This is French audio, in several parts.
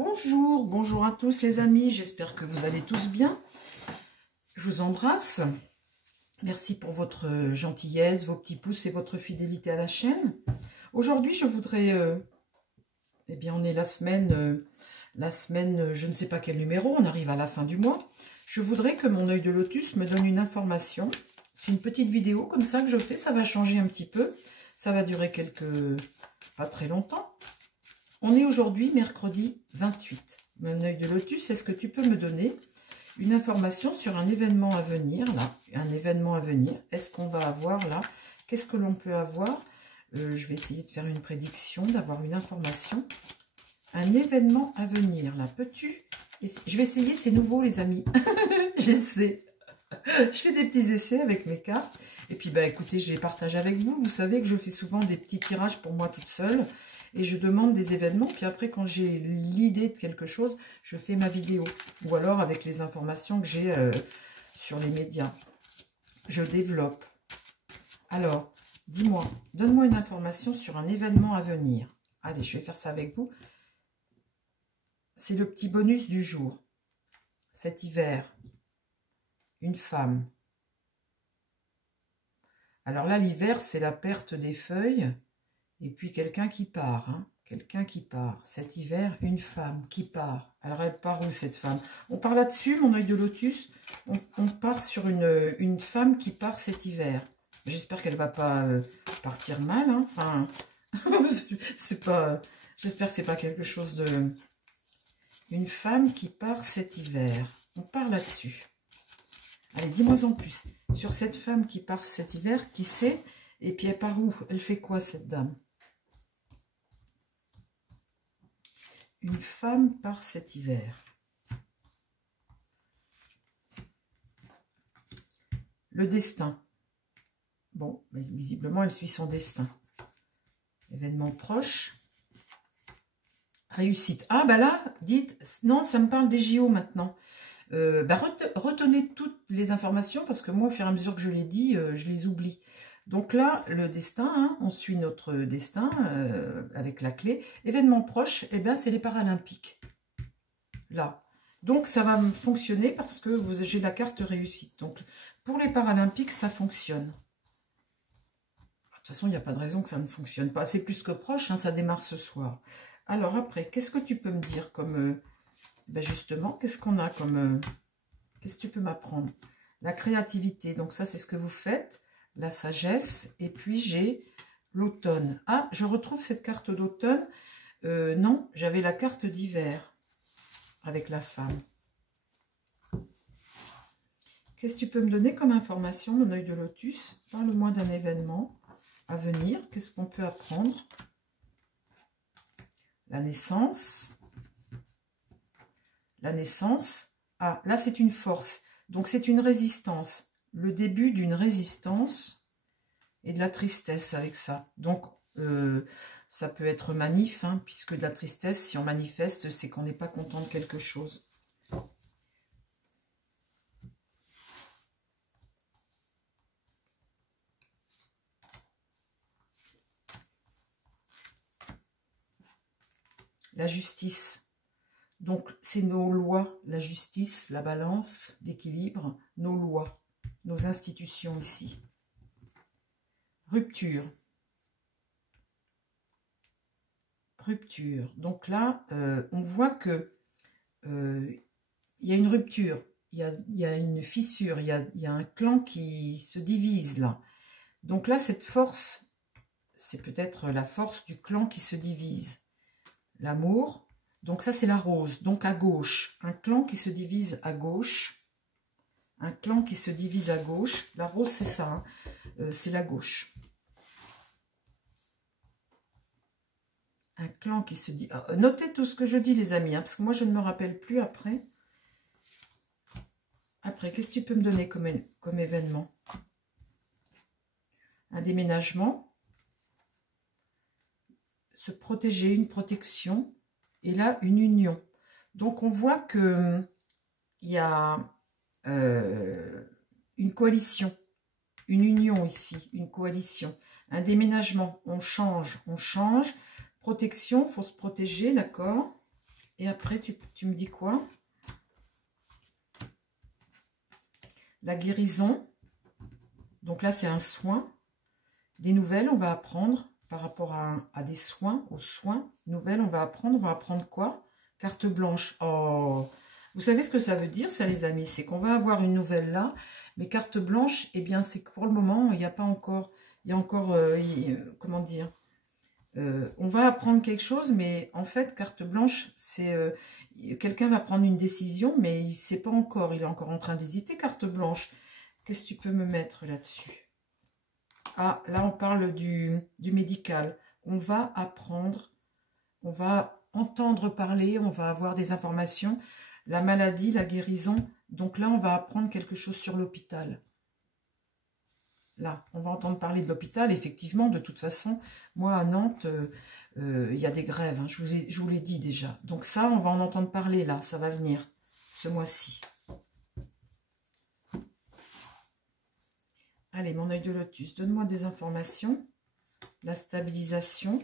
Bonjour, bonjour à tous les amis, j'espère que vous allez tous bien. Je vous embrasse. Merci pour votre gentillesse, vos petits pouces et votre fidélité à la chaîne. Aujourd'hui, je voudrais... eh bien, on est la semaine, je ne sais pas quel numéro, on arrive à la fin du mois. Je voudrais que mon œil de lotus me donne une information. C'est une petite vidéo comme ça que je fais, ça va changer un petit peu. Ça va durer pas très longtemps. On est aujourd'hui mercredi 28. Mon œil de lotus, est-ce que tu peux me donner une information sur un événement à venir, là, un événement à venir? Est-ce qu'on va avoir là? Qu'est-ce que l'on peut avoir? Je vais essayer de faire une prédiction, d'avoir une information. Un événement à venir, là, peux-tu? Je vais essayer, c'est nouveau les amis. J'essaie. Je fais des petits essais avec mes cartes. Et puis, bah, écoutez, je les partage avec vous. Vous savez que je fais souvent des petits tirages pour moi toute seule. Et je demande des événements. Puis après, quand j'ai l'idée de quelque chose, je fais ma vidéo. Ou alors avec les informations que j'ai sur les médias. Je développe. Alors, dis-moi, donne-moi une information sur un événement à venir. Allez, je vais faire ça avec vous. C'est le petit bonus du jour. Cet hiver, une femme. Alors là, l'hiver, c'est la perte des feuilles. Et puis quelqu'un qui part. Hein, quelqu'un qui part. Cet hiver, une femme qui part. Alors elle part où cette femme? On part là-dessus, mon œil de lotus. On part sur une femme qui part cet hiver. J'espère qu'elle ne va pas partir mal. Hein. Enfin, c'est pas... J'espère que c'est pas quelque chose de... Une femme qui part cet hiver. On part là-dessus. Allez, dis-moi en plus. Sur cette femme qui part cet hiver, qui c'est? Et puis elle part où? Elle fait quoi cette dame? Une femme part cet hiver. Le destin. Bon, mais visiblement elle suit son destin. Événement proche. Réussite. Ah, bah là, dites, non, ça me parle des JO maintenant. Retenez toutes les informations parce que moi, au fur et à mesure que je les dis, je les oublie. Donc là, le destin, hein, on suit notre destin avec la clé. Événement proche, eh bien, c'est les Paralympiques. Là. Donc, ça va me fonctionner parce que j'ai la carte réussite. Donc, pour les Paralympiques, ça fonctionne. De toute façon, il n'y a pas de raison que ça ne fonctionne pas. C'est plus que proche, hein, ça démarre ce soir. Alors après, qu'est-ce que tu peux me dire comme... ben justement, qu'est-ce qu'on a comme... qu'est-ce que tu peux m'apprendre? La créativité, donc ça, c'est ce que vous faites. La sagesse, et puis j'ai l'automne. Ah, je retrouve cette carte d'automne. Non, j'avais la carte d'hiver avec la femme. Qu'est-ce que tu peux me donner comme information, mon œil de lotus? Parle-moi d'un événement à venir. Qu'est-ce qu'on peut apprendre? La naissance. La naissance. Ah, là, c'est une force. Donc, c'est une résistance. Le début d'une résistance et de la tristesse avec ça. Donc, ça peut être manif, hein, puisque de la tristesse, si on manifeste, c'est qu'on n'est pas content de quelque chose. La justice. Donc, c'est nos lois, la justice, la balance, l'équilibre, nos lois, nos institutions ici. Rupture. Rupture. Donc là, on voit que il y a une rupture, il y a une fissure, il y a un clan qui se divise là. Donc là, cette force, c'est peut-être la force du clan qui se divise. L'amour, donc ça c'est la rose, donc à gauche. Un clan qui se divise à gauche. Un clan qui se divise à gauche. La rose, c'est ça, hein, c'est la gauche. Un clan qui se dit... notez tout ce que je dis, les amis, hein, parce que moi, je ne me rappelle plus après. Après, qu'est-ce que tu peux me donner comme événement? Un déménagement. Se protéger, une protection. Et là, une union. Donc, on voit que il y a une coalition. Une union ici, une coalition. Un déménagement. On change, on change. Protection, il faut se protéger, d'accord? Et après, tu me dis quoi? La guérison. Donc là, c'est un soin. Des nouvelles, on va apprendre par rapport à des soins, aux soins. Nouvelles, on va apprendre quoi? Carte blanche. Oh, vous savez ce que ça veut dire, ça, les amis? C'est qu'on va avoir une nouvelle là, mais carte blanche, eh bien, c'est que pour le moment, il n'y a pas encore, il y a encore, comment dire, on va apprendre quelque chose, mais en fait, carte blanche, c'est quelqu'un va prendre une décision, mais il ne sait pas encore, il est encore en train d'hésiter, carte blanche. Qu'est-ce que tu peux me mettre là-dessus? Ah, là, on parle du médical. On va apprendre, on va entendre parler, on va avoir des informations. La maladie, la guérison. Donc là, on va apprendre quelque chose sur l'hôpital. Là, on va entendre parler de l'hôpital. Effectivement, de toute façon, moi, à Nantes, il y a des grèves. Hein, je vous l'ai dit déjà. Donc ça, on va en entendre parler là. Ça va venir ce mois-ci. Allez, mon œil de lotus, donne-moi des informations. La stabilisation.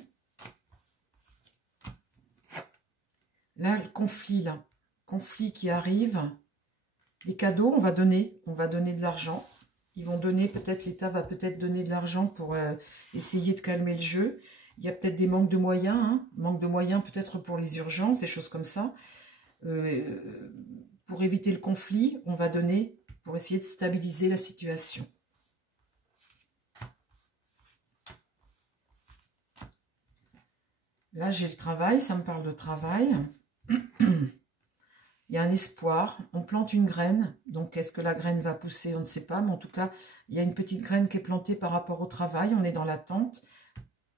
Là, le conflit, là. Conflit qui arrive. Les cadeaux, on va donner de l'argent. Ils vont donner, peut-être l'État va peut-être donner de l'argent pour essayer de calmer le jeu. Il y a peut-être des manques de moyens, hein. Manque de moyens peut-être pour les urgences, des choses comme ça. Pour éviter le conflit, on va donner pour essayer de stabiliser la situation. Là, j'ai le travail, ça me parle de travail. Il y a un espoir, on plante une graine, donc est-ce que la graine va pousser, on ne sait pas, mais en tout cas, il y a une petite graine qui est plantée par rapport au travail, on est dans l'attente,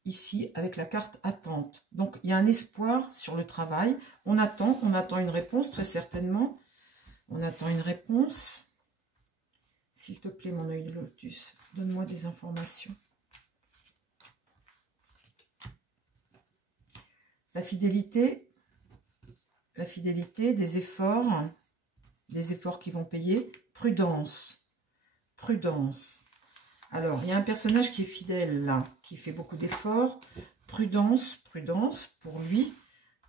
ici, avec la carte attente. Donc, il y a un espoir sur le travail, on attend une réponse, très certainement, on attend une réponse. S'il te plaît, mon œil de lotus, donne-moi des informations. La fidélité, des efforts qui vont payer. Prudence, prudence. Alors, il y a un personnage qui est fidèle là, qui fait beaucoup d'efforts. Prudence, prudence pour lui.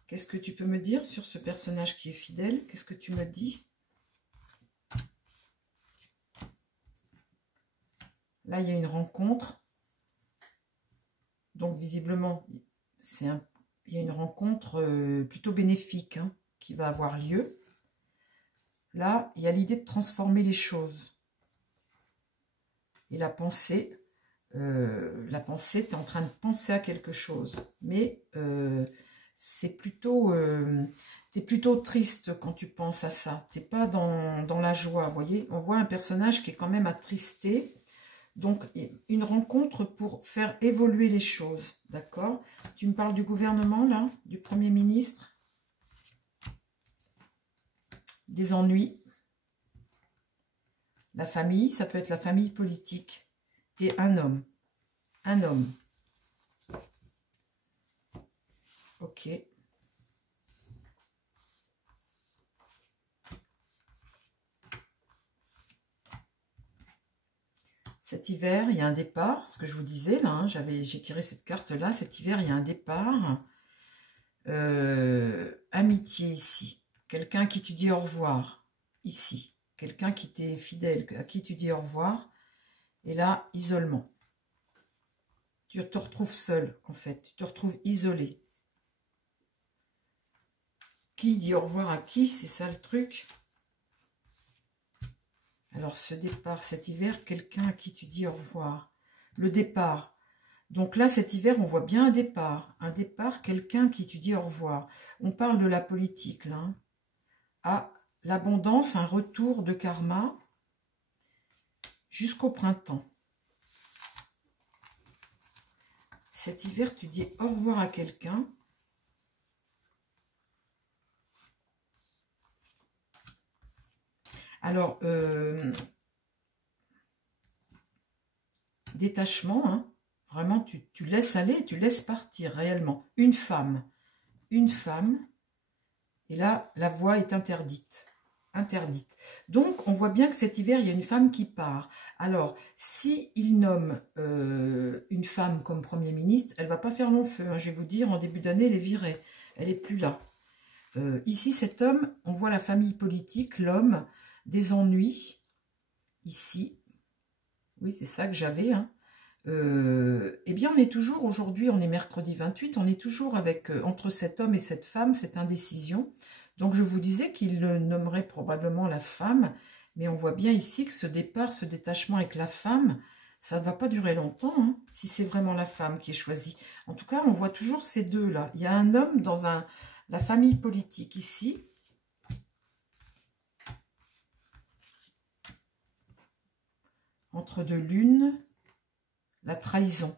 Qu'est-ce que tu peux me dire sur ce personnage qui est fidèle? Qu'est-ce que tu me dis? Là, il y a une rencontre. Donc, visiblement, il y a une rencontre plutôt bénéfique hein, qui va avoir lieu. Là, il y a l'idée de transformer les choses. Et la pensée, tu es en train de penser à quelque chose. Mais c'est plutôt, t'es plutôt triste quand tu penses à ça. Tu n'es pas dans la joie, vous voyez. On voit un personnage qui est quand même attristé. Donc, une rencontre pour faire évoluer les choses, d'accord? Tu me parles du gouvernement, là, du Premier ministre, des ennuis, la famille, ça peut être la famille politique, et un homme, ok. Cet hiver, il y a un départ, ce que je vous disais, là, hein, j'ai tiré cette carte-là, cet hiver, il y a un départ. Amitié ici, quelqu'un à qui tu dis au revoir, ici, quelqu'un qui t'est fidèle, à qui tu dis au revoir, et là, isolement. Tu te retrouves seul, en fait, tu te retrouves isolé. Qui dit au revoir à qui? C'est ça le truc. Alors, ce départ, cet hiver, quelqu'un à qui tu dis au revoir. Le départ. Donc là, cet hiver, on voit bien un départ. Un départ, quelqu'un qui tu dis au revoir. On parle de la politique, là. Hein. Ah, l'abondance, un retour de karma jusqu'au printemps. Cet hiver, tu dis au revoir à quelqu'un. Alors, détachement, hein, vraiment, tu laisses aller, tu laisses partir réellement. Une femme, et là, la voie est interdite. Interdite. Donc, on voit bien que cet hiver, il y a une femme qui part. Alors, si il nomme une femme comme Premier ministre, elle ne va pas faire long feu. Hein, je vais vous dire, en début d'année, elle est virée. Elle n'est plus là. Ici, cet homme, on voit la famille politique, l'homme, des ennuis. Ici, oui, c'est ça que j'avais. Hein. Eh bien, on est toujours, aujourd'hui, on est mercredi 28, on est toujours avec, entre cet homme et cette femme, cette indécision. Donc, je vous disais qu'il nommerait probablement la femme, mais on voit bien ici que ce départ, ce détachement avec la femme, ça ne va pas durer longtemps, hein, si c'est vraiment la femme qui est choisie. En tout cas, on voit toujours ces deux-là. Il y a un homme dans la famille politique ici. Entre deux lunes, la trahison.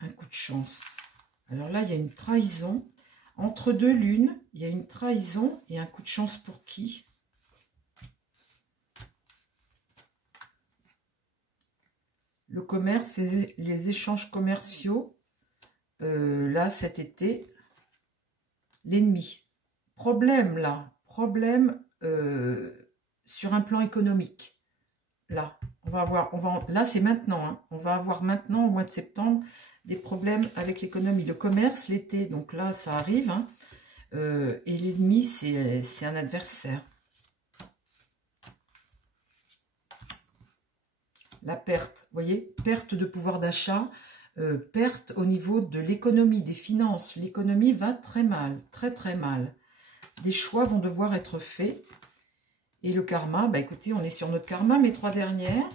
Un coup de chance. Alors là, il y a une trahison. Entre deux lunes, il y a une trahison et un coup de chance pour qui? Le commerce et les échanges commerciaux. Là, cet été, l'ennemi. Problème, là. Problème sur un plan économique. Là, là c'est maintenant. Hein. On va avoir maintenant, au mois de septembre, des problèmes avec l'économie. Le commerce, l'été, donc là, ça arrive. Hein. Et l'ennemi, c'est un adversaire. La perte, vous voyez, perte de pouvoir d'achat, perte au niveau de l'économie, des finances. L'économie va très mal, très très mal. Des choix vont devoir être faits. Et le karma, bah écoutez, on est sur notre karma, mes trois dernières.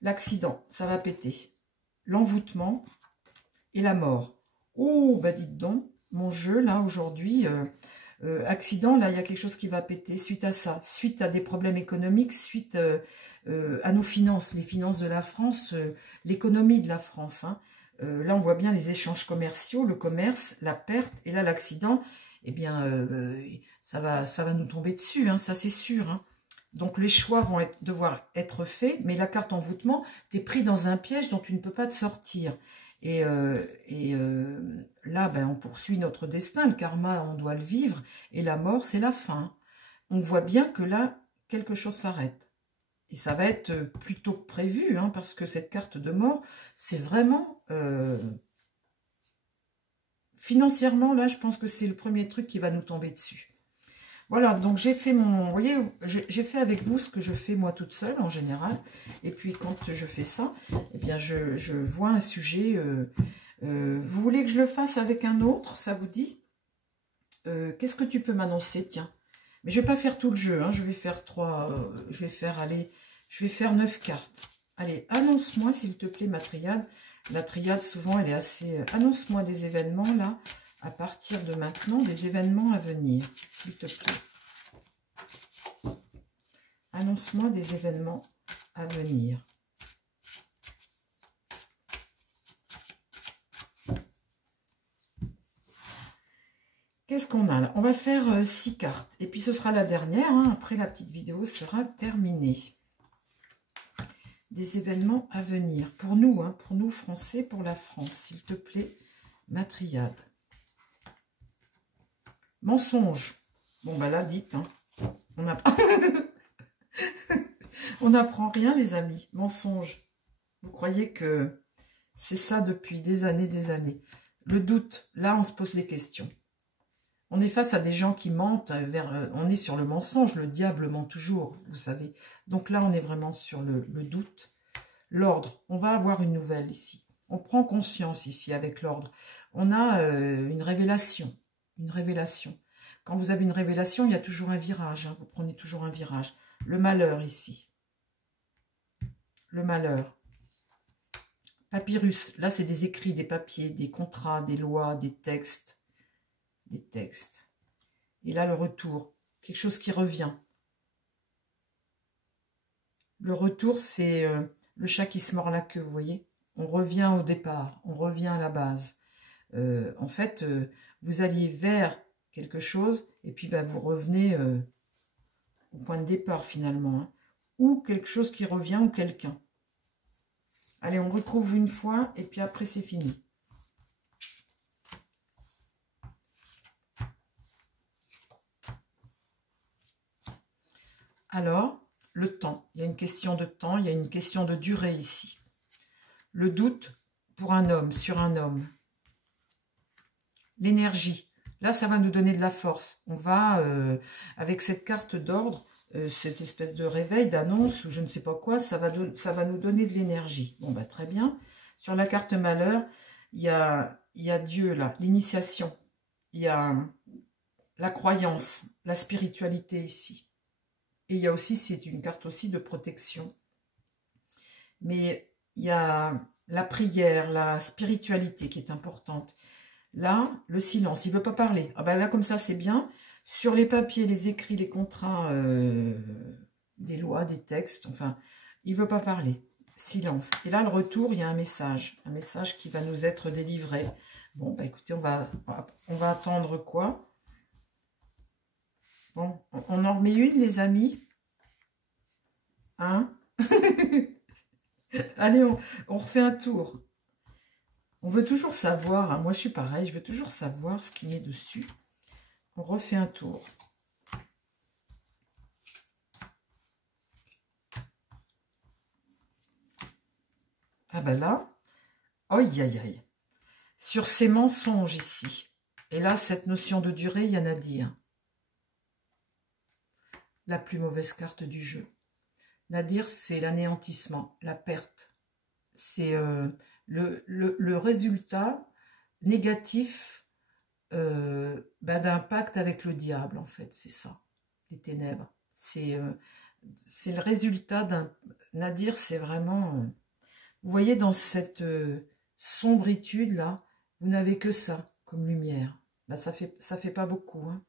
L'accident, ça va péter. L'envoûtement et la mort. Oh, bah dites donc, mon jeu, là, aujourd'hui, accident, là, il y a quelque chose qui va péter suite à ça, suite à des problèmes économiques, suite à nos finances, les finances de la France, l'économie de la France. Hein. Là, on voit bien les échanges commerciaux, le commerce, la perte, et là, l'accident, eh bien, ça va nous tomber dessus, hein, ça c'est sûr. Hein. Donc, les choix vont devoir être faits, mais la carte envoûtement, tu es pris dans un piège dont tu ne peux pas te sortir. Et là, ben, on poursuit notre destin, le karma, on doit le vivre, et la mort, c'est la fin. On voit bien que là, quelque chose s'arrête. Et ça va être plutôt prévu, hein, parce que cette carte de mort, c'est vraiment... financièrement, là, je pense que c'est le premier truc qui va nous tomber dessus. Voilà, donc j'ai fait mon... Vous voyez, j'ai fait avec vous ce que je fais moi toute seule, en général. Et puis, quand je fais ça, eh bien, je vois un sujet... vous voulez que je le fasse avec un autre, ça vous dit? Qu'est-ce que tu peux m'annoncer, tiens? Mais je ne vais pas faire tout le jeu, hein, je vais faire 9 cartes. Allez, annonce-moi, s'il te plaît, ma triade. La triade, souvent, elle est assez... annonce-moi des événements, là, à partir de maintenant, des événements à venir, s'il te plaît. Annonce-moi des événements à venir. Qu'est-ce qu'on a là? On va faire 6 cartes. Et puis ce sera la dernière. Hein. Après, la petite vidéo sera terminée. Des événements à venir. Pour nous, hein, pour nous Français, pour la France. S'il te plaît, ma triade. Mensonge. Bon, bah là, dites. Hein. On n'apprend rien, les amis. Mensonge. Vous croyez que c'est ça depuis des années, des années. Le doute. Là, on se pose des questions. On est face à des gens qui mentent, on est sur le mensonge, le diable ment toujours, vous savez. Donc là, on est vraiment sur le doute. L'ordre, on va avoir une nouvelle ici. On prend conscience ici avec l'ordre. On a une révélation, une révélation. Quand vous avez une révélation, il y a toujours un virage, hein, vous prenez toujours un virage. Le malheur ici. Le malheur. Papyrus, là c'est des écrits, des papiers, des contrats, des lois, des textes. Des textes. Et là, le retour. Quelque chose qui revient. Le retour, c'est le chat qui se mord la queue, vous voyez. On revient au départ. On revient à la base. En fait, vous alliez vers quelque chose et puis bah, vous revenez au point de départ, finalement. Hein. Ou quelque chose qui revient ou quelqu'un. Allez, on retrouve une fois et puis après, c'est fini. Alors, le temps. Il y a une question de temps, il y a une question de durée ici. Le doute pour un homme, sur un homme. l'énergie. Là, ça va nous donner de la force. On va, avec cette carte d'ordre, cette espèce de réveil, d'annonce, ou je ne sais pas quoi, ça va nous donner de l'énergie. Bon, bah, très bien. Sur la carte malheur, il y a Dieu, là, l'initiation. Il y a la croyance, la spiritualité ici. Et il y a aussi, c'est une carte aussi de protection. Mais il y a la prière, la spiritualité qui est importante. Là, le silence, il ne veut pas parler. Ah ben là, comme ça, c'est bien. Sur les papiers, les écrits, les contrats, des lois, des textes, enfin, il ne veut pas parler. Silence. Et là, le retour, il y a un message qui va nous être délivré. Bon, bah écoutez, on va attendre quoi? Bon, on en remet une, les amis. Hein? Allez, on refait un tour. On veut toujours savoir, hein, moi je suis pareil, je veux toujours savoir ce qui met dessus. On refait un tour. Ah ben là, aïe aïe aïe. Sur ces mensonges ici, et là cette notion de durée, il y en a dire. La plus mauvaise carte du jeu. Nadir, c'est l'anéantissement, la perte. C'est le résultat négatif d'un pacte avec le diable, en fait. C'est ça, les ténèbres. C'est le résultat d'un... Nadir, c'est vraiment... vous voyez, dans cette sombritude-là, vous n'avez que ça comme lumière. Là, ça fait pas beaucoup. Hein.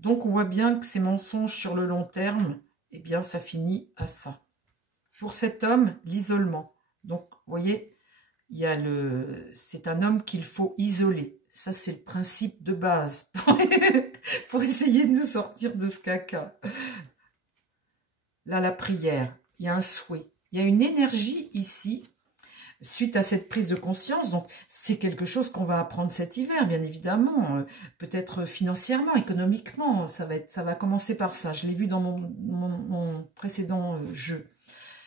Donc, on voit bien que ces mensonges sur le long terme, eh bien, ça finit à ça. Pour cet homme, l'isolement. Donc, vous voyez, c'est un homme qu'il faut isoler. Ça, c'est le principe de base pour essayer de nous sortir de ce caca. Là, la prière, il y a un souhait. Il y a une énergie ici, suite à cette prise de conscience. Donc, c'est quelque chose qu'on va apprendre cet hiver, bien évidemment. Peut-être financièrement, économiquement, ça va commencer par ça. Je l'ai vu dans mon précédent jeu.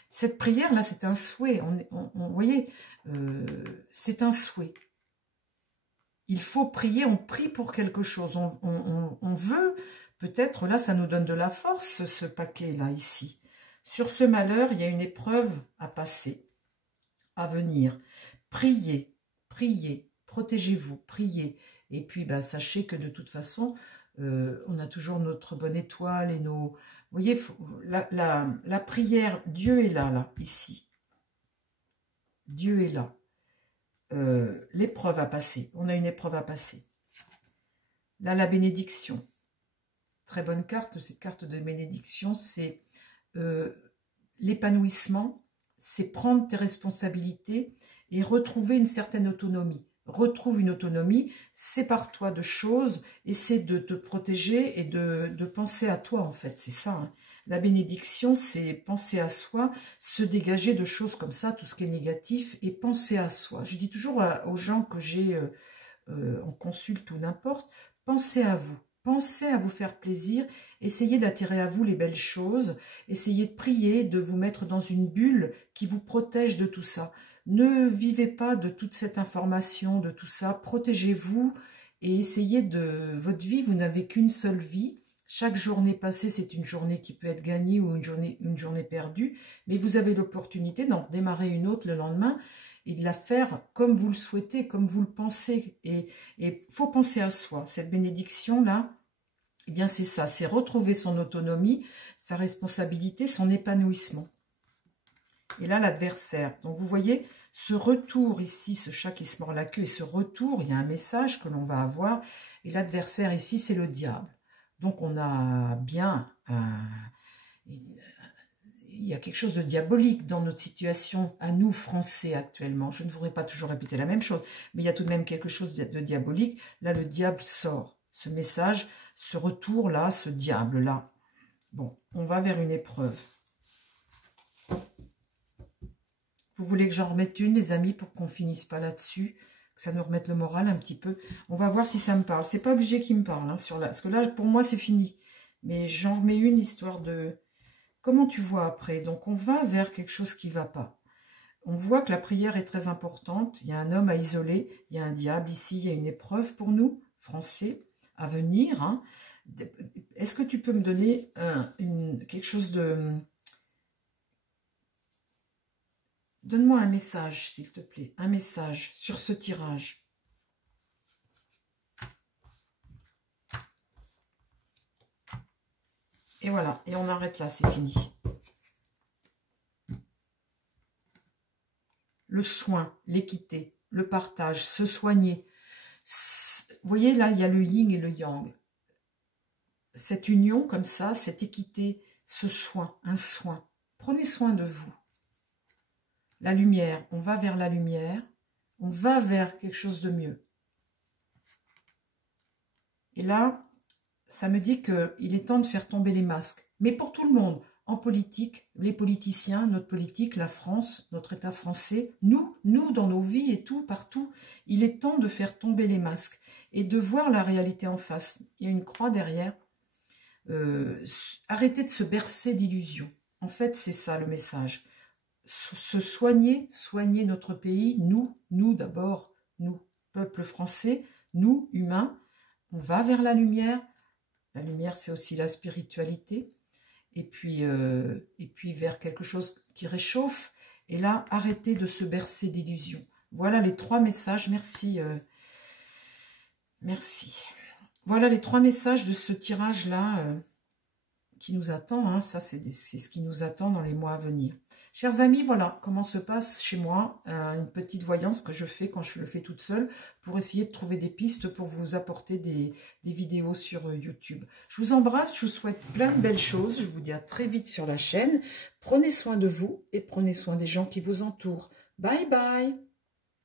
Cette prière-là, c'est un souhait. Vous voyez, c'est un souhait. Il faut prier, on prie pour quelque chose. On veut, peut-être, là, ça nous donne de la force, ce paquet-là, ici. Sur ce malheur, il y a une épreuve à passer, à venir. Priez, priez, protégez-vous, priez. Et puis, bah, sachez que de toute façon, on a toujours notre bonne étoile et nos... Vous voyez, la prière, Dieu est là, ici. Dieu est là. L'épreuve à passer. On a une épreuve à passer. Là, la bénédiction. Très bonne carte, cette carte de bénédiction, c'est l'épanouissement, c'est prendre tes responsabilités et retrouver une certaine autonomie. Retrouve une autonomie, sépare-toi de choses, essaie de te protéger et de penser à toi, en fait, c'est ça. Hein. La bénédiction, c'est penser à soi, se dégager de choses comme ça, tout ce qui est négatif, et penser à soi. Je dis toujours aux gens que j'ai en consulte ou n'importe, pensez à vous. Pensez à vous faire plaisir, essayez d'attirer à vous les belles choses, essayez de prier, de vous mettre dans une bulle qui vous protège de tout ça. Ne vivez pas de toute cette information, de tout ça, protégez-vous et essayez de... Votre vie, vous n'avez qu'une seule vie. Chaque journée passée, c'est une journée qui peut être gagnée ou une journée perdue, mais vous avez l'opportunité d'en démarrer une autre le lendemain et de la faire comme vous le souhaitez, comme vous le pensez. Et il faut penser à soi. Cette bénédiction-là, eh bien c'est ça, c'est retrouver son autonomie, sa responsabilité, son épanouissement. Et là, l'adversaire. Donc, vous voyez, ce retour ici, ce chat qui se mord la queue, et ce retour, il y a un message que l'on va avoir. Et l'adversaire ici, c'est le diable. Donc, on a bien... il y a quelque chose de diabolique dans notre situation, à nous, Français, actuellement. Je ne voudrais pas toujours répéter la même chose, mais il y a tout de même quelque chose de diabolique. Là, le diable sort. Ce message, ce retour-là, ce diable-là. Bon, on va vers une épreuve. Vous voulez que j'en remette une, les amis, pour qu'on finisse pas là-dessus, que ça nous remette le moral un petit peu. On va voir si ça me parle. C'est pas obligé qu'il me parle, hein, parce que là, pour moi, c'est fini. Mais j'en remets une, histoire de... Comment tu vois après? Donc, on va vers quelque chose qui ne va pas. On voit que la prière est très importante. Il y a un homme à isoler, il y a un diable ici, il y a une épreuve pour nous, Français, à venir. Hein. Est-ce que tu peux me donner quelque chose de... Donne-moi un message, s'il te plaît, un message sur ce tirage. Et voilà, et on arrête là, c'est fini. Le soin, l'équité, le partage, se soigner. Vous voyez, là, il y a le yin et le yang. Cette union comme ça, cette équité, ce soin, un soin. Prenez soin de vous. La lumière, on va vers la lumière, on va vers quelque chose de mieux. Et là, ça me dit qu'il est temps de faire tomber les masques. Mais pour tout le monde, en politique, les politiciens, notre politique, la France, notre État français, nous dans nos vies et tout, partout, il est temps de faire tomber les masques et de voir la réalité en face. Il y a une croix derrière. Arrêtez de se bercer d'illusions. En fait, c'est ça le message. Se soigner, soigner notre pays, nous d'abord, nous, peuple français, nous, humains, on va vers la lumière. La lumière, c'est aussi la spiritualité. Et puis vers quelque chose qui réchauffe. Et là, arrêtez de se bercer d'illusions. Voilà les 3 messages. Merci. Merci. Voilà les 3 messages de ce tirage-là qui nous attend. Hein. Ça, c'est ce qui nous attend dans les mois à venir. Chers amis, voilà comment se passe chez moi une petite voyance que je fais quand je le fais toute seule pour essayer de trouver des pistes pour vous apporter des vidéos sur YouTube. Je vous embrasse, je vous souhaite plein de belles choses. Je vous dis à très vite sur la chaîne. Prenez soin de vous et prenez soin des gens qui vous entourent. Bye bye!